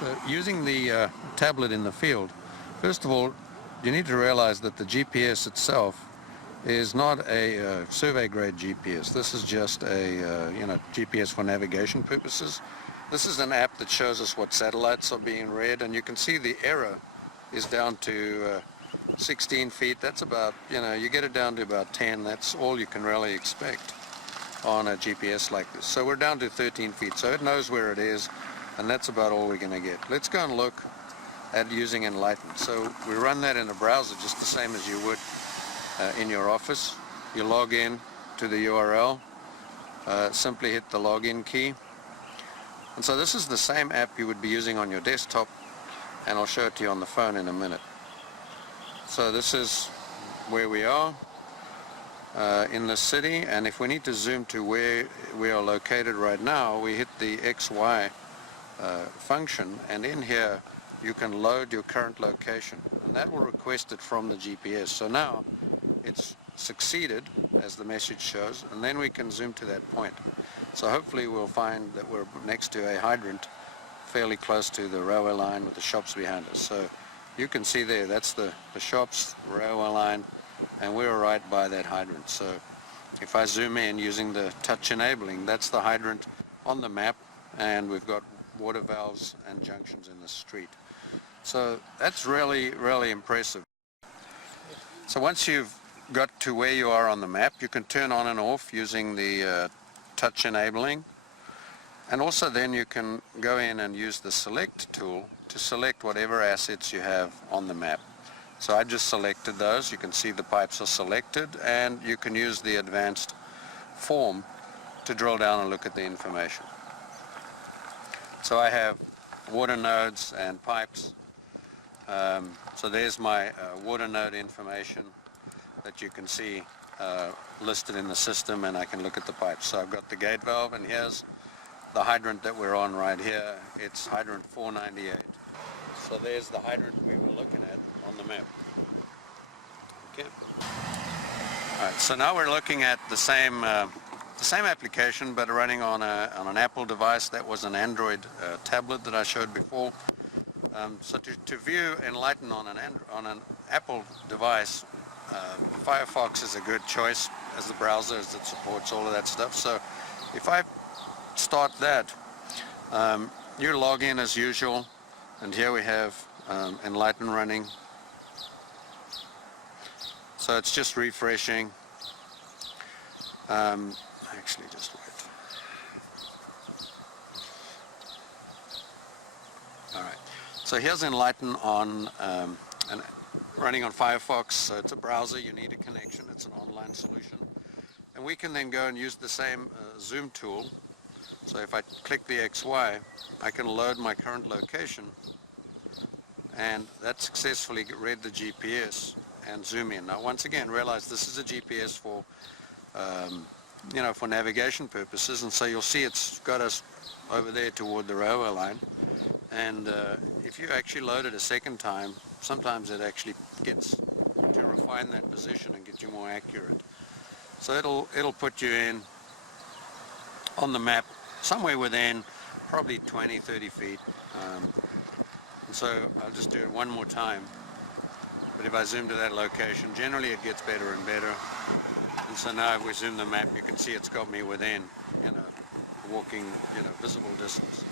So using the tablet in the field, first of all, you need to realize that the GPS itself is not a survey grade GPS. This is just a GPS for navigation purposes. This is an app that shows us what satellites are being read, and you can see the error is down to 16 feet. That's about, you get it down to about 10. That's all you can really expect on a GPS like this. So we're down to 13 feet, so it knows where it is, and that's about all we're going to get. Let's go and look at using Enlighten. So we run that in a browser just the same as you would in your office. You log in to the URL, simply hit the login key. And so this is the same app you would be using on your desktop, and I'll show it to you on the phone in a minute. So this is where we are in the city, and if we need to zoom to where we are located right now, we hit the XY function, and in here you can load your current location, and that will request it from the GPS. So now it's succeeded, as the message shows, and then we can zoom to that point. So hopefully we'll find that we're next to a hydrant fairly close to the railway line with the shops behind us. So you can see there, that's the shops, the railway line, and we're right by that hydrant. So if I zoom in using the touch enabling, that's the hydrant on the map, and we've got water valves and junctions in the street. So that's really, really impressive. So once you've got to where you are on the map, you can turn on and off using the touch enabling, and also then you can go in and use the select tool to select whatever assets you have on the map. So I just selected those. You can see the pipes are selected, and you can use the advanced form to drill down and look at the information. So I have water nodes and pipes. So there's my water node information that you can see listed in the system, and I can look at the pipes. So I've got the gate valve, and here's the hydrant that we're on right here. It's hydrant 498. So there's the hydrant we were looking at on the map. Okay. All right. So now we're looking at the same application, but running on an Apple device. That was an Android tablet that I showed before. So to view Enlighten on an Apple device, Firefox is a good choice as the browser, as it supports all of that stuff. So if I start that, you log in as usual, and here we have Enlighten running. So it's just refreshing. Actually, just wait. All right. So here's Enlighten on running on Firefox. So it's a browser. You need a connection. It's an online solution. And we can then go and use the same zoom tool. So if I click the XY, I can load my current location, and that successfully read the GPS and zoom in. Now once again, realize this is a GPS for for navigation purposes, and so you'll see it's got us over there toward the railway line. And if you actually load it a second time, sometimes it actually gets to refine that position and get you more accurate. So it'll put you in on the map somewhere within probably 20-30 feet. And so I'll just do it one more time. But if I zoom to that location, generally it gets better and better. And so now if we zoom the map, you can see it's got me within, walking, visible distance.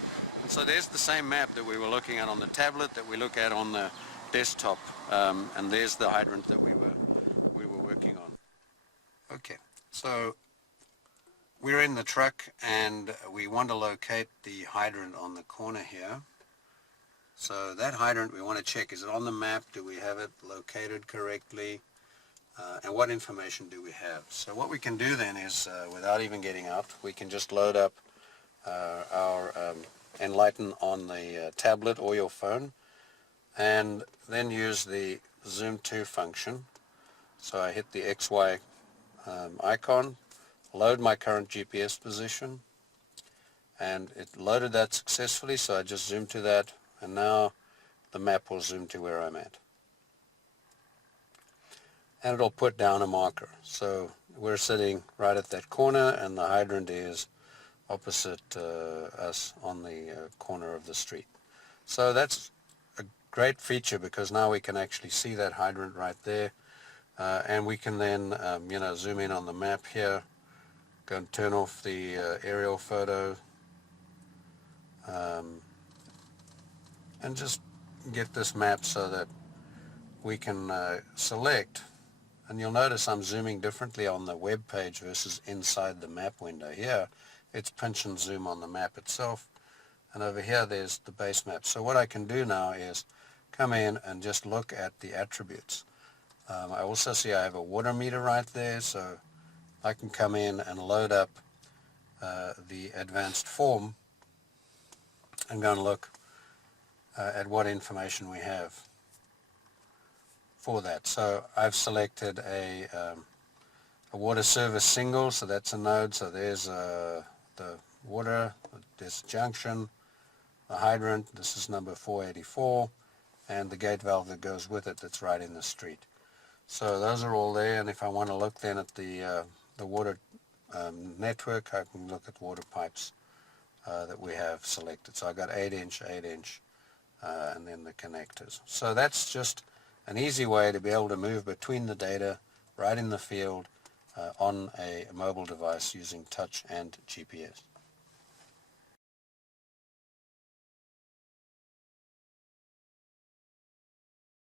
And so there's the same map that we were looking at on the tablet that we look at on the desktop. And there's the hydrant that we were working on. Okay, so we're in the truck, and we want to locate the hydrant on the corner here. So that hydrant we want to check, is it on the map? Do we have it located correctly? And what information do we have? So what we can do then is, without even getting out, we can just load up our Enlighten on the tablet or your phone, and then use the zoom to function. So I hit the XY icon, load my current GPS position, and it loaded that successfully, so I just zoom to that, and now the map will zoom to where I'm at. And it'll put down a marker. So we're sitting right at that corner, and the hydrant is opposite us on the corner of the street. So that's a great feature because now we can actually see that hydrant right there, and we can then zoom in on the map here, go and turn off the aerial photo, and just get this map so that we can select. And you'll notice I'm zooming differently on the web page versus inside the map window. Here it's pinch and zoom on the map itself, and over here there's the base map. So what I can do now is come in and just look at the attributes. I also see I have a water meter right there, so I can come in and load up the advanced form and go and look at what information we have for that. So I've selected a water service single, so that's a node. So there's the water, there's junction, the hydrant, this is number 484, and the gate valve that goes with it that's right in the street. So those are all there, and if I want to look then at the water network, I can look at water pipes that we have selected. So I got 8-inch, 8-inch, and then the connectors. So that's just an easy way to be able to move between the data right in the field on a mobile device using touch and GPS.